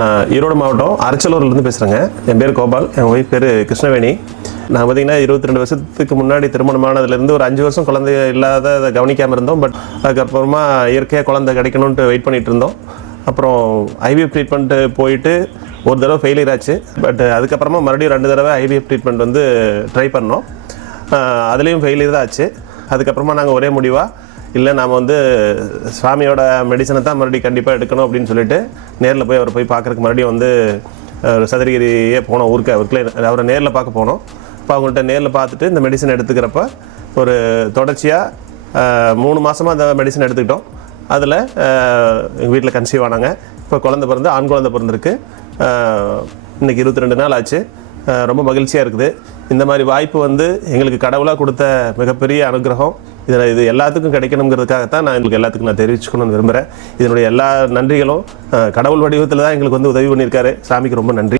நான் ஈரோடு மாவட்டம் அரச்சலூர்லேருந்து பேசுகிறேங்க என் பேர் கோபால் என் ஒய்ஃப் பேர் கிருஷ்ணவேணி. நான் பார்த்தீங்கன்னா இருபத்தி ரெண்டு வருஷத்துக்கு முன்னாடி திருமணமானதுலேருந்து ஒரு அஞ்சு வருஷம் குழந்தை இல்லாத அதை கவனிக்காமல் இருந்தோம். பட் அதுக்கப்புறமா இயற்கையாக குழந்தை கிடைக்கணுன்ட்டு வெயிட் பண்ணிட்டு இருந்தோம். அப்புறம் ஐவிஎஃப் ட்ரீட்மெண்ட்டு போயிட்டு ஒரு தடவை ஃபெயிலியர் ஆச்சு பட் அதுக்கப்புறமா மறுபடியும் ரெண்டு தடவை ஐவிஎஃப் ட்ரீட்மெண்ட் வந்து ட்ரை பண்ணோம். அதுலேயும் ஃபெயிலியர் தான் ஆச்சு. அதுக்கப்புறமா நாங்கள் ஒரே முடிவாக இல்லை நாம் வந்து சுவாமியோட மெடிசனை தான் மறுபடியும் கண்டிப்பாக எடுக்கணும் அப்படின்னு சொல்லிட்டு நேரில் போய் அவரை போய் பார்க்குறதுக்கு மறுபடியும் வந்து சதுரகிரியே போனோம் ஊருக்கு அவருக்குள்ளே அவரை நேரில் பார்க்க போனோம். இப்போ அவங்கள்ட்ட நேரில் பார்த்துட்டு இந்த மெடிசன் எடுத்துக்கிறப்ப ஒரு தொடர்ச்சியாக மூணு மாதமாக அந்த மெடிசன் எடுத்துக்கிட்டோம். அதில் எங்கள் வீட்டில் கன்சீவ் ஆனாங்க. இப்போ குழந்த பிறந்து ஆண் குழந்த பிறந்திருக்கு. இன்றைக்கி இன்னைக்கு இருபத்தி ரெண்டு நாள் ஆச்சு. ரொம்ப மகிழ்ச்சியாக இருக்குது. இந்த மாதிரி வாய்ப்பு வந்து எங்களுக்கு கடவுளாக கொடுத்த மிகப்பெரிய அனுகிரகம். இதில் இது எல்லாத்துக்கும் கிடைக்கணுங்கிறதுக்காகத்தான் நான் எங்களுக்கு எல்லாத்துக்கும் நான் தெரிவிச்சுக்கணும்னு விரும்புகிறேன். இதனுடைய எல்லா நன்றிகளும் கடவுள் வடிவத்தில் தான் எங்களுக்கு வந்து உதவி பண்ணியிருக்காரு. சாமிக்கு ரொம்ப நன்றி.